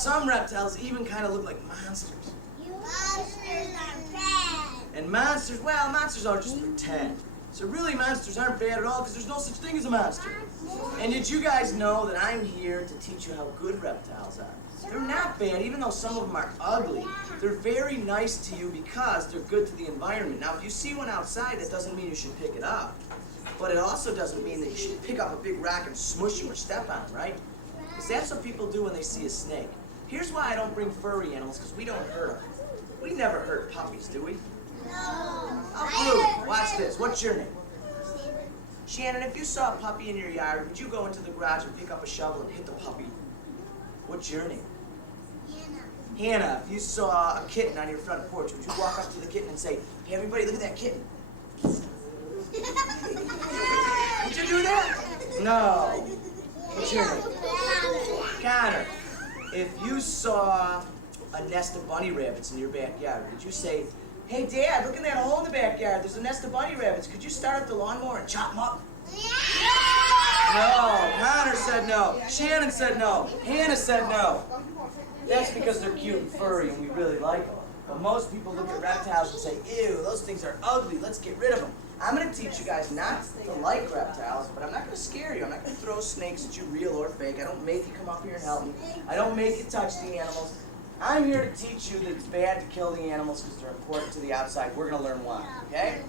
Some reptiles even kind of look like monsters. Monsters are bad. And monsters, well, monsters are just pretend. So really, monsters aren't bad at all because there's no such thing as a monster. And did you guys know that I'm here to teach you how good reptiles are? They're not bad, even though some of them are ugly. They're very nice to you because they're good to the environment. Now, if you see one outside, that doesn't mean you should pick it up. But it also doesn't mean that you should pick up a big rock and smush him or step on him, right? Because that's what people do when they see a snake. Here's why I don't bring furry animals, because we don't hurt them. We never hurt puppies, do we? No. Oh, Blue, watch this. What's your name? Shannon, if you saw a puppy in your yard, would you go into the garage and pick up a shovel and hit the puppy? What's your name? Hannah, if you saw a kitten on your front porch, would you walk up to the kitten and say, "Hey, everybody, look at that kitten"? Would you do that? No. What's your name? Connor. If you saw a nest of bunny rabbits in your backyard, would you say, "Hey, Dad, look in that hole in the backyard. There's a nest of bunny rabbits. Could you start up the lawnmower and chop them up?" No. Connor said no. Shannon said no. Hannah said no. That's because they're cute and furry and we really like them. But most people look at reptiles and say, "Ew, those things are ugly. Let's get rid of them." I'm going to teach you guys not to like reptiles, but I'm not going to scare you. I'm not going to throw snakes at you, real or fake. I don't make you come up here and help me. I don't make you touch the animals. I'm here to teach you that it's bad to kill the animals because they're important to the outside. We're going to learn why, okay?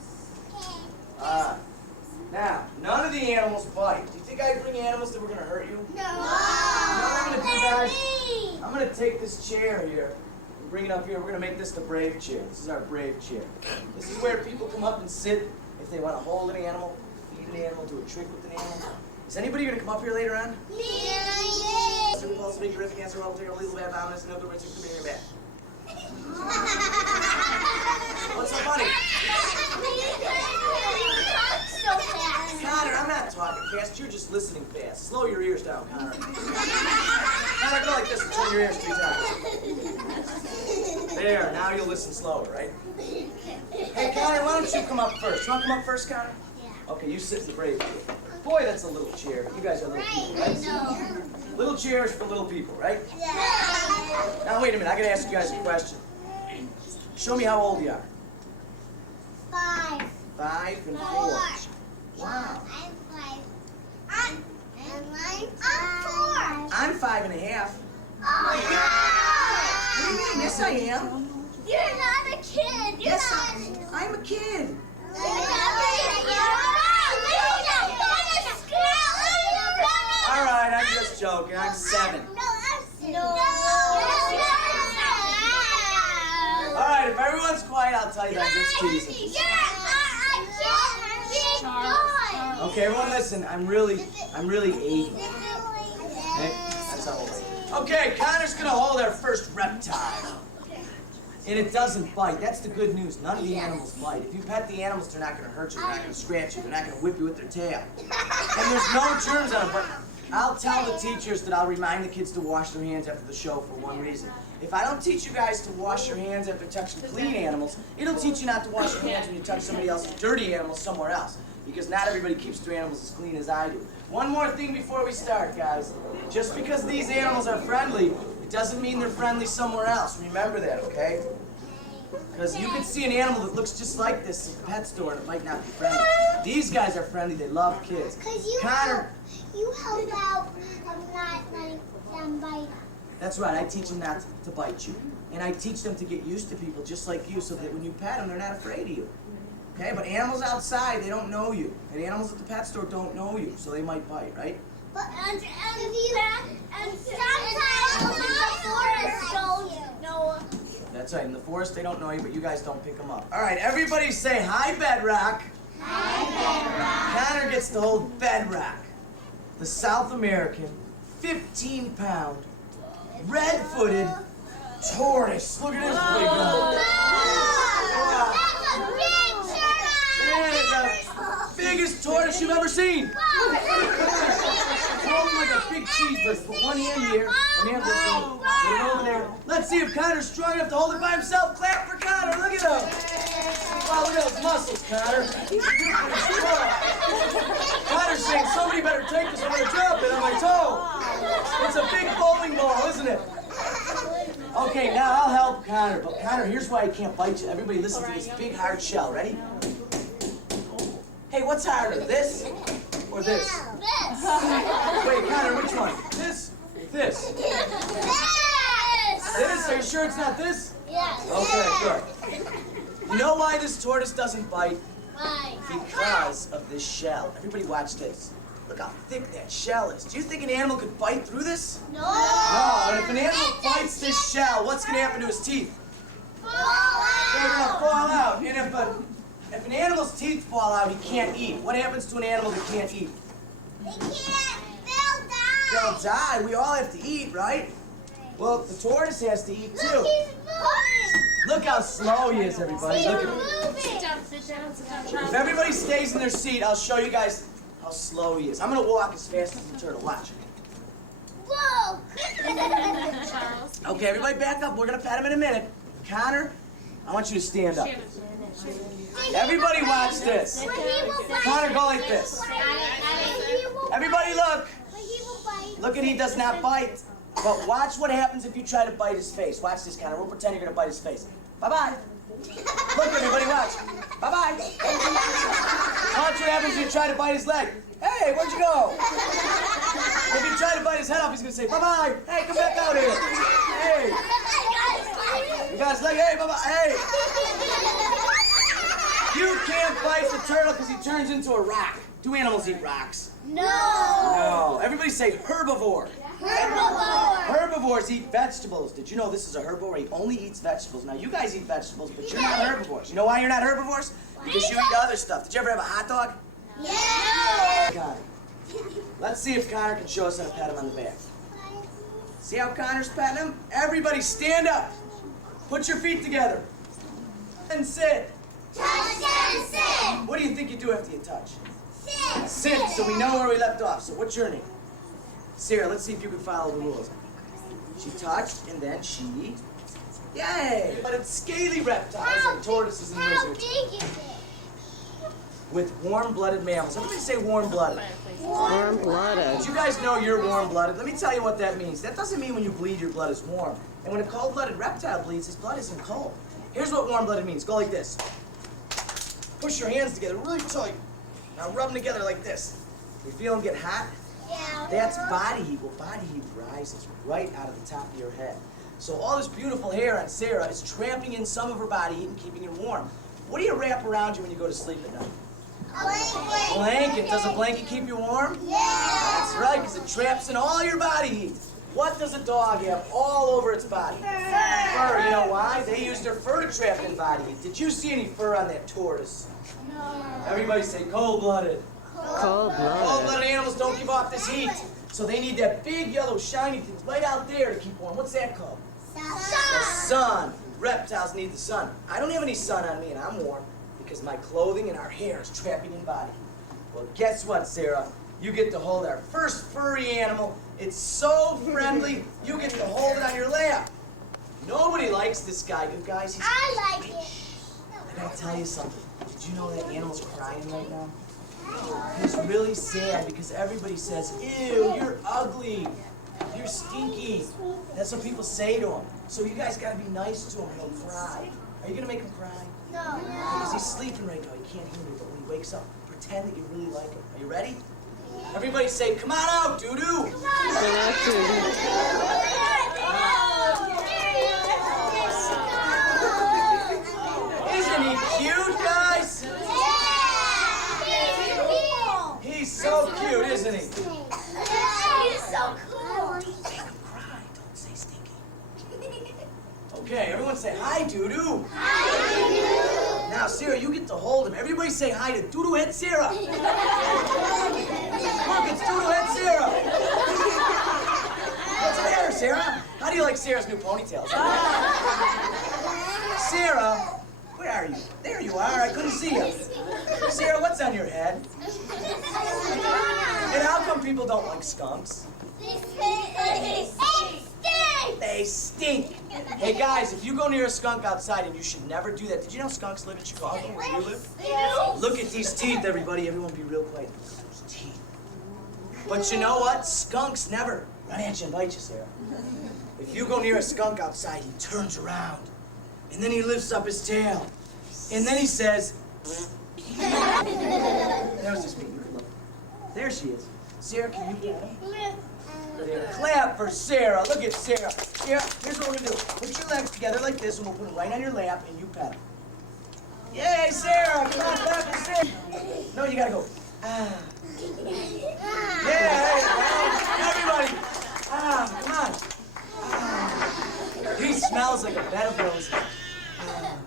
Now, none of the animals bite. Do you think I'd bring animals that were going to hurt you? No. You know what I'm going to do, guys? I'm going to take this chair here and bring it up here. We're going to make this the brave chair. This is our brave chair. This is where people come up and sit if they want to hold an animal, feed an animal, do a trick with an animal. Is anybody going to come up here later on? Yeah. Super pulse, big terrific answer, roll, take a legal bad boundness, and other words, come in your back. What's so funny? Connor, I'm not talking fast. You're just listening fast. Slow your ears down, Connor. Connor, go like this and turn your ears 3 times. There, now you'll listen slower, right? Hey, Connor, why don't you come up first? You want to come up first, Connor? Yeah. Okay, you sit in the brave chair. Boy, that's a little chair. You guys are little people, right? No. Little chairs for little people, right? Yeah. Now, wait a minute. I got to ask you guys a question. Show me how old you are. 5. 5 and 4. Wow. I'm 5. I'm 4. I'm 5 and a half. Oh my God. What do you mean? Yes, I am. You're not a kid. You're Yes, not. I'm a kid. You're not a kid. All right, I'm just joking. I'm 7. No. All right, if everyone's quiet, I'll tell you that I'm just teasing. Okay, everyone listen. I'm really 80. Okay? That's how old I am. Okay, Connor's gonna hold our first reptile. And it doesn't bite. That's the good news. None of the animals bite. If you pet the animals, they're not gonna hurt you, they're not gonna scratch you, they're not gonna whip you with their tail. And there's no germs on them. But I'll tell the teachers that I'll remind the kids to wash their hands after the show for one reason. If I don't teach you guys to wash your hands after touching clean animals, it'll teach you not to wash your hands when you touch somebody else's dirty animals somewhere else. Because not everybody keeps their animals as clean as I do. One more thing before we start, guys. Just because these animals are friendly, it doesn't mean they're friendly somewhere else. Remember that, okay? Because you can see an animal that looks just like this at the pet store and it might not be friendly. These guys are friendly, they love kids. Connor. You help out of not letting them bite us. That's right, I teach them not to bite you. And I teach them to get used to people just like you so that when you pet them, they're not afraid of you. Okay, but animals outside, they don't know you. And animals at the pet store don't know you, so they might bite, right? But and sometimes the forest don't know. That's right, in the forest they don't know you, but you guys don't pick them up. All right, everybody say hi, Bedrock. Hi, Bedrock. Connor gets to hold Bedrock, the South American, 15-pound, red-footed tortoise. Look at this big guy. That is the biggest tortoise you've ever seen. Hold him like a big cheeseburger. Put one hand here, one hand this one, put it over there. Let's see if Connor's strong enough to hold it by himself. Clap for Connor. Look at him. Wow, look at those muscles, Connor. You're pretty strong. Connor's saying somebody better take this. I'm going to drop it on my toe. It's a big bowling ball, isn't it? Connor. But Connor, here's why he can't bite you. Everybody listen to this big hard shell. Ready? Hey, what's harder, this or this? Wait, Connor, which one? This? This? This? Are you sure it's not this? Yes. Okay, good. You know why this tortoise doesn't bite? Why? Because of this shell. Everybody watch this. Look how thick that shell is. Do you think an animal could bite through this? No. No, and if an animal bites this shell, what's going to happen to his teeth? They're going to fall out. And if an animal's teeth fall out, he can't eat. What happens to an animal that can't eat? They can't. They'll die. They'll die. We all have to eat, right? Well, the tortoise has to eat too. Look how slow he is, everybody. Look at him. Sit down, sit down, Charles. If everybody stays in their seat, I'll show you guys how slow he is. I'm going to walk as fast as the turtle. Watch. Whoa. Charles. Okay, everybody back up. We're going to pat him in a minute. Connor, I want you to stand up. Everybody watch this. Connor, go like this. Everybody look. Look at he does not bite. But watch what happens if you try to bite his face. Watch this, Connor. We'll pretend you're going to bite his face. Bye-bye. Look, everybody, watch. Bye-bye. Watch what happens if you try to bite his leg. Hey, where'd you go? If you try to bite his head off, he's going to say, bye-bye. Hey, come back out here. Hey. You guys like, hey, bye-bye. Hey. You can't bite the turtle because he turns into a rock. Do animals eat rocks? No. No. Everybody say herbivore. Herbivore. Herbivores eat vegetables. Did you know this is a herbivore? He only eats vegetables. Now, you guys eat vegetables, but you're not herbivores. You know why you're not herbivores? Because you eat other stuff. Did you ever have a hot dog? Yeah. Connor. Let's see if Connor can show us how to pat him on the back. See how Connor's patting him? Everybody stand up. Put your feet together. And sit. Touch and sit. What do you think you do after you touch? Sit. Sit, so we know where we left off. So what's your name? Sarah, let's see if you can follow the rules. She touched, and then she... Yay! But it's scaly reptiles like tortoises and How lizards. big is it? With warm-blooded mammals. Everybody say warm-blooded. Warm-blooded. Did you guys know you're warm-blooded? Let me tell you what that means. That doesn't mean when you bleed, your blood is warm. And when a cold-blooded reptile bleeds, his blood isn't cold. Here's what warm-blooded means. Go like this. Push your hands together really tight. Now rub them together like this. You feel them get hot? Yeah. That's body heat. Well, body heat rises right out of the top of your head. So all this beautiful hair on Sarah is trapping in some of her body heat and keeping it warm. What do you wrap around you when you go to sleep at night? A Blanket. Does a blanket keep you warm? Yeah. That's right, because it traps in all your body heat. What does a dog have all over its body? Fur. You know why? They use their fur to trap in body heat. Did you see any fur on that tortoise? No. Everybody say cold-blooded. Cold-blooded. Cold-blooded animals don't give off this heat. So they need that big yellow shiny thing right out there to keep warm. What's that called? The sun. Reptiles need the sun. I don't have any sun on me and I'm warm because my clothing and our hair is trapping in body heat. Well, guess what, Sarah? You get to hold our first furry animal. It's so friendly, you get to hold it on your lap. Nobody likes this guy, you guys. I like it. I gotta tell you something. Did you know that animal's crying right now? He's really sad because everybody says, ew, you're ugly. You're stinky. That's what people say to him. So you guys gotta be nice to him. He'll cry. Are you gonna make him cry? No. Because he's sleeping right now. He can't hear me. But when he wakes up, pretend that you really like him. Are you ready? Everybody say, come on out, doo-doo. Isn't he cute, guys? He's so cute, isn't he? He's so cool. Make him cry. Don't say stinky. Okay, everyone say hi, doo-doo. Now, Sarah, you get to hold him. Everybody say hi to Doodoo Head Sarah. Look, it's Doodoo Head Sarah. What's the matter, Sarah? How do you like Sarah's new ponytails? Sarah, where are you? There you are. I couldn't see you. Sarah, what's on your head? And how come people don't like skunks? They stink. Hey guys, if you go near a skunk outside, and you should never do that. Did you know skunks live in Chicago where you live? Look at these teeth, everybody. Everyone be real quiet. Look at those teeth. But you know what? Skunks never run at you and bite you, Sarah. If you go near a skunk outside, he turns around And then he lifts up his tail. And then he says, that was just me. You can look. There she is. Sarah, can you get him? There. Clap for Sarah. Look at Sarah. Sarah, here's what we're going to do. Put your legs together like this, and we'll put them right on your lap, and you pet him. Yay, Sarah! Come on, clap for Sarah. No, you got to go. Ah. Yeah, everybody. Ah, come on. Ah. He smells like a bed of roses. Ah.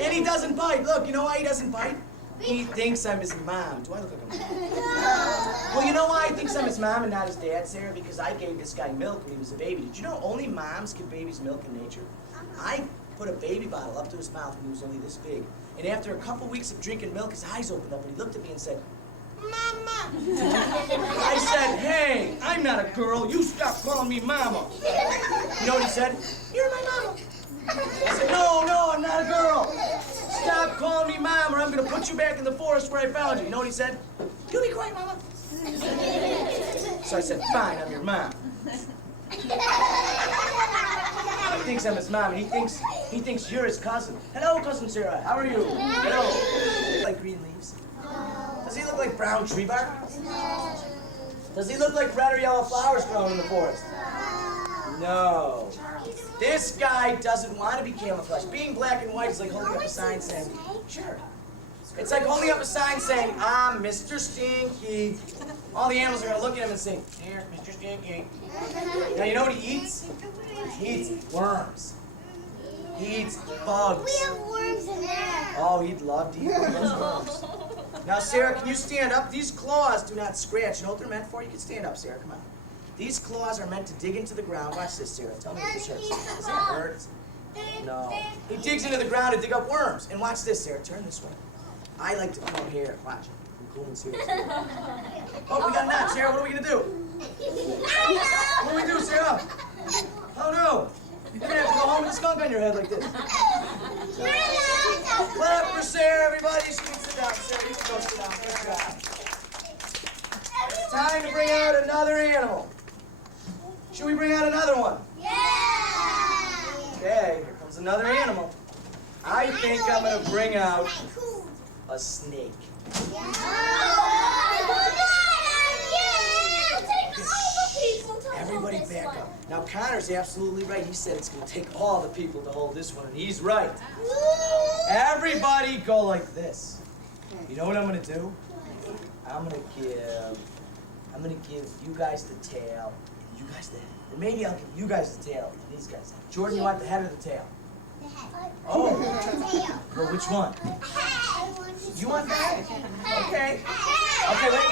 And he doesn't bite. Look, you know why he doesn't bite? He thinks I'm his mom. Do I look like a mom? Well, you know why he thinks I'm his mom and not his dad, Sarah? Because I gave this guy milk when he was a baby. Did you know only moms give babies milk in nature? I put a baby bottle up to his mouth when he was only this big. And after a couple weeks of drinking milk, his eyes opened up and he looked at me and said, Mama. I said, hey, I'm not a girl. You stop calling me mama. You know what he said? You're my mama. I said, no, I'm not a girl. Stop calling me mom or I'm going to put you back in the forest where I found you. You know what he said? You be quiet, mama. So I said, fine, I'm your mom. He thinks I'm his mom, and he thinks you're his cousin. Hello, cousin Sarah. How are you? Hello. Like green leaves? Does he look like brown tree bark? Does he look like red or yellow flowers growing in the forest? No. This guy doesn't want to be camouflaged. Being black and white is like holding up a sign saying, sure. It's like holding up a sign saying, I'm Mr. Stinky. All the animals are going to look at him and say, here, Mr. Stinky. Now, you know what he eats? He eats worms. He eats bugs. We have worms in there. Oh, he'd love to eat those worms. Now, Sarah, can you stand up? These claws do not scratch. You know what they're meant for? You can stand up, Sarah. Come on. These claws are meant to dig into the ground. Watch this, Sarah. Tell me what this hurts. Does that hurt? No. He digs into the ground to dig up worms. And watch this, Sarah. Turn this way. I like to comb hair. Watch. I'm combing Sarah's hair. Oh, we got a knot, Sarah. What are we going to do? What do we do, Sarah? Oh, no. You're going to have to go home with a skunk on your head like this. Clap for Sarah, everybody. She can sit down, Sarah. You can go sit down. Good job. It's time to bring out another animal. Should we bring out another one? Yeah. Okay, here comes another animal. I think I'm going to bring out a snake. Everybody back up. Now, Connor's absolutely right. He said it's going to take all the people to hold this one, and he's right. Everybody go like this. You know what I'm going to do? I'm going to give you guys the tail, you guys the head. Or maybe I'll give you guys the tail, and these guys the head. Jordan, you want the head or the tail? The head. Oh. Well, which one? You want the head? Okay. Okay, wait.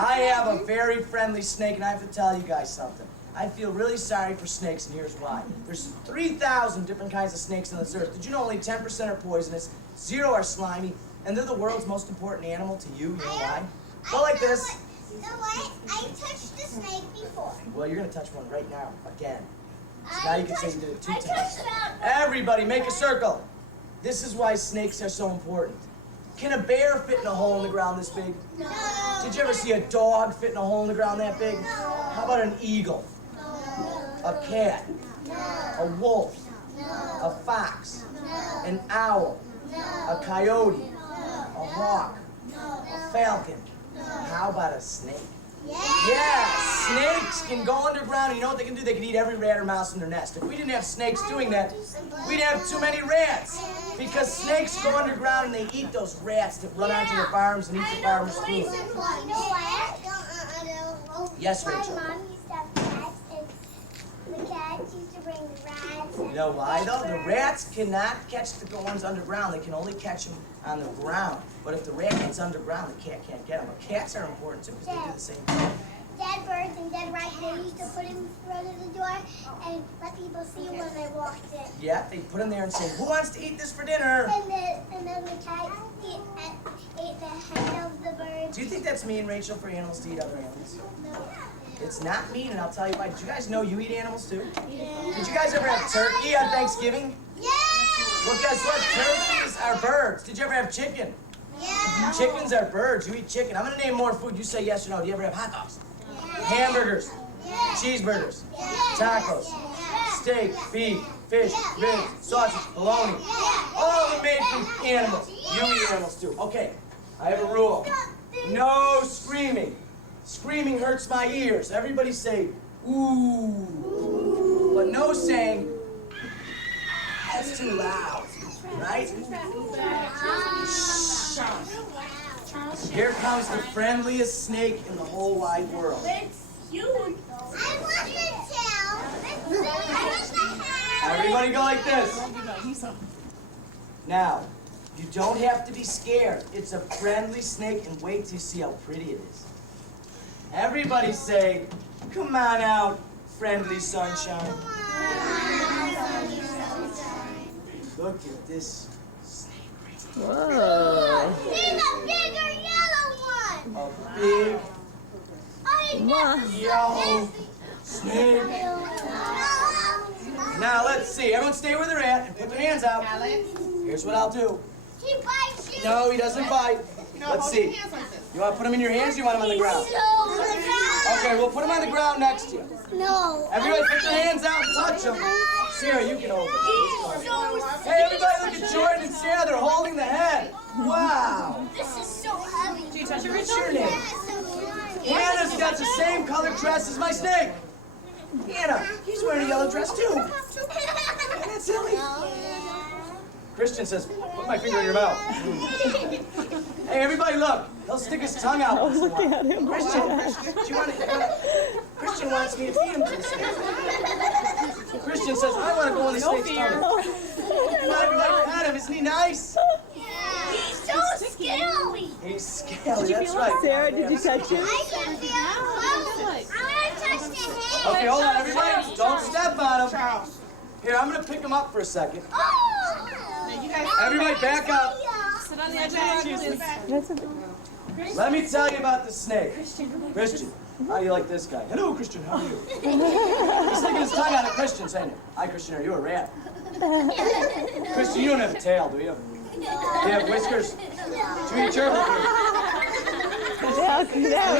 I have a very friendly snake, and I have to tell you guys something. I feel really sorry for snakes, and here's why. There's 3,000 different kinds of snakes on this earth. Did you know only 10% are poisonous, 0 are slimy, and they're the world's most important animal to you? You know why? Go like this. You know what? I touched the snake before. Well, you're going to touch one right now, again. So now you can say you did it 2 I times. touched about. Everybody, make a circle. This is why snakes are so important. Can a bear fit in a hole in the ground this big? No. Did you ever see a dog fit in a hole in the ground that big? How about an eagle? A cat? A wolf? A fox? An owl? A coyote? A hawk? A falcon? How about a snake? Yeah, snakes can go underground, and you know what they can do? They can eat every rat or mouse in their nest. If we didn't have snakes doing that, we'd have too many rats. Because snakes go underground and they eat those rats that run onto the farms and eat the farmers' food. You know what? Yes, Rachel. My mom used to have cats, and the cats used to bring the rats. You know why, though? The rats cannot catch the ones underground. They can only catch them on the ground. But if the rat gets underground, the cat can't get them. But cats are important, too, because they do the same thing. Dead birds and dead rats, they used to put in front of the door and let people see when they walked in. Yeah, they put them there and say, who wants to eat this for dinner? And then the cat ate the head of the bird. Do you think that's mean, Rachel, for animals to eat other animals? No. It's not mean, and I'll tell you why. Did you guys know you eat animals, too? Yeah. Did you guys ever have turkey on Thanksgiving? Yeah. Well, guess what? Turkeys are birds. Did you ever have chicken? Yeah. Chickens are birds. You eat chicken. I'm going to name more food. You say yes or no. Do you ever have hot dogs? Yeah. Hamburgers? Yeah. Cheeseburgers? Yeah. Tacos? steak, beef, fish, ribs, sausage, bologna. All are made from animals. You eat animals too. Okay, I have a rule. No screaming. Screaming hurts my ears. Everybody say, ooh. But no saying, that's too loud. Right? Here comes the friendliest snake in the whole wide world. Everybody go like this. Now, you don't have to be scared. It's a friendly snake, and wait till you see how pretty it is. Everybody say, come on out, friendly sunshine. Look at this snake right Whoa. See the bigger yellow one. here. A big Wow. yellow snake. Now let's see. Everyone stay where they're at and put their hands out. Here's what I'll do. He bites you. No, he doesn't bite. Let's see. You want to put them in your hands or you want them on the ground? Okay, we'll put them on the ground next to you. No. Everybody put their hands out and touch them. Sarah, you can hold them. Hey, everybody look at Jordan and Sarah. They're holding the head. Wow. This is so heavy. What's your name? Hannah's got the same colored dress as my snake. Hannah, he's wearing a yellow dress too. Isn't that silly? Christian says, put my finger in your mouth. Hey, everybody look. He'll stick his tongue out. Oh, look at him. Christian, do you want to, Christian wants me to feed him to the snake. Christian says, I want to go in the snake's tummy. Everybody pat him. Isn't he nice? He's so scaly. He's scaly. That's right. Sarah, did you touch him? I can feel it. I want to touch the head. Okay, hold on, everybody. Don't step on him. Here, I'm going to pick him up for a second. Oh. Everybody back up. Sit on the edge of the rug, please. That's a Let me tell you about the snake. Christian, how do you like this guy? Hello, Christian, how are you? He's sticking his tongue out at Christian, saying, hi, Christian, are you a rat? Christian, you don't have a tail, do you? Do you have whiskers? Do you eat gerbil food? Yeah, I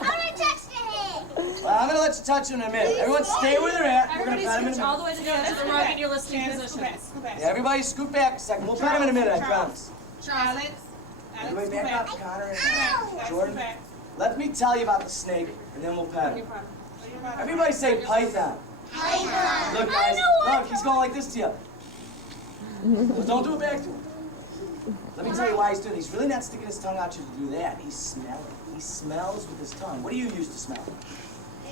want to touch the head. Well, I'm going to let you touch him in a minute. Everyone stay where they're at. We're going to pat him in a Everybody scooch all minute. the way to the edge of the rug in your listening position. Yeah, everybody scoot back a second. We'll pat him in a minute, I promise. Alex, Everybody back up, Connor and Ow. Jordan. Let me tell you about the snake, and then we'll pat him. Everybody say python. Look, guys, look, he's going like this to you. Well, don't do it back to him. Let me tell you why he's doing it. He's really not sticking his tongue out to do that. He's smelling. He smells with his tongue. What do you use to smell?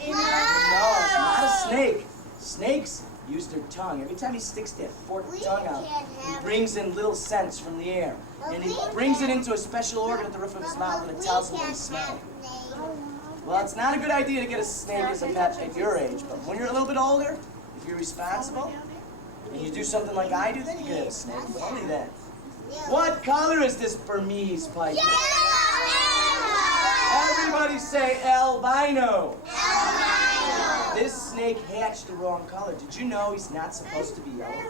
No, it's not a snake. Snakes use their tongue. Every time he sticks that forked tongue out, he brings in little scents from the air. And he brings it into a special organ at the roof of his mouth, and it tells him what he's smelling. Well, it's not a good idea to get a snake as a pet at your age, but when you're a little bit older, if you're responsible, and you do something like I do, then you can have a snake, but only then. What color is this Burmese python? Everybody say albino. This snake hatched the wrong color. Did you know he's not supposed to be yellow?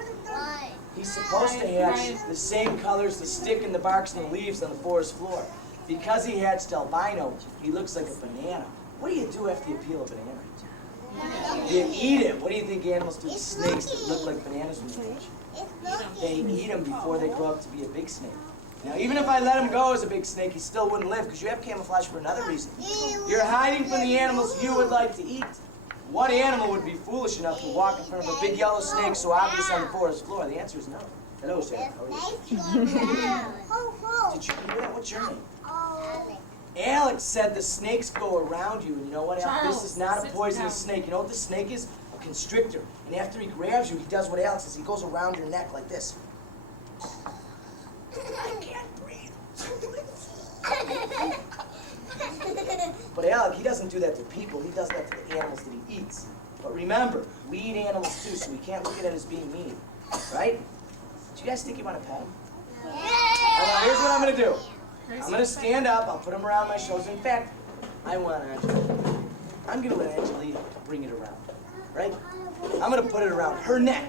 He's supposed to hatch the same colors, the stick and the barks and the leaves on the forest floor. Because he hatched albino, he looks like a banana. What do you do after you peel a banana? You eat it. What do you think animals do to snakes that look like bananas when they hatch? They eat them before they grow up to be a big snake. Now, even if I let him go as a big snake, he still wouldn't live because you have camouflage for another reason. You're hiding from the animals you would like to eat. What animal would be foolish enough to walk in front of a big yellow snake so obvious on the forest floor? The answer is no. Hello, Sarah. How are you? Did you hear that? What's your name? Alex said the snakes go around you, and you know what, Alex? This is not a poisonous snake. You know what this snake is? A constrictor. And after he grabs you, he does what Alex says. He goes around your neck like this. I can't breathe. But Alex, he doesn't do that to people. He does that to the animals that he eats. But remember, we eat animals too, so we can't look at it as being mean. Right? Do you guys think you want to pet him? Here's what I'm going to do. I'm going to stand up. I'll put him around my shoulders. In fact, I want Angelina. I'm going to let Angelina bring it around. Right? I'm going to put it around her neck.